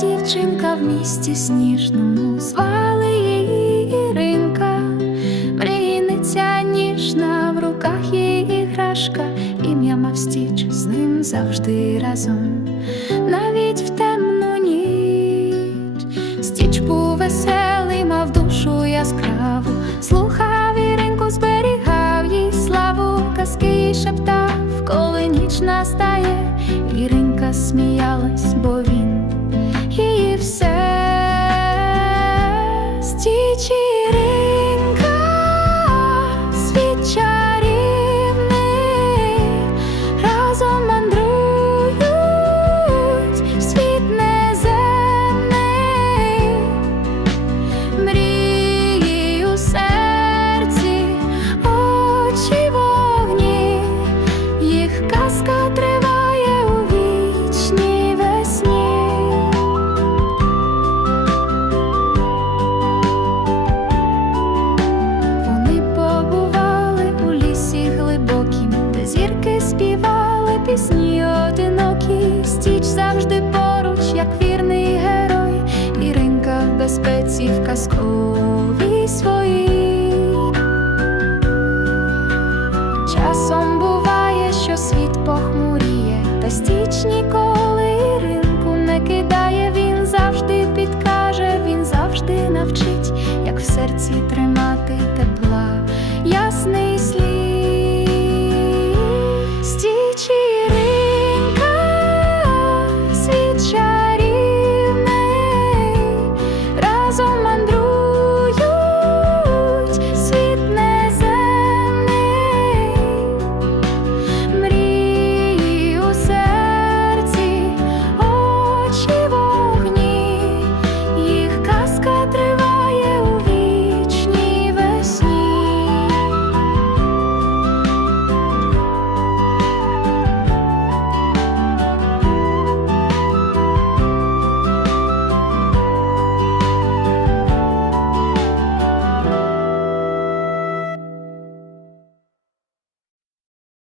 дівчинка в місті сніжному, звали її Іринка, мрійниця ніжна, в руках її іграшка, ім'я мав стіч з ним завжди разом, навіть в темну ніч. Стіч був веселий, мав душу яскраву, слухав Іринку, зберігав їй славу, казки їй шептав, коли ніч настає, Іринка сміялась, завжди поруч, як вірний герой, Іринка в безпеці в казковій своїй. Часом буває, що світ похмуріє, та стіч ніколи ринку не кидає, він завжди підкаже, він завжди навчить, як в серці.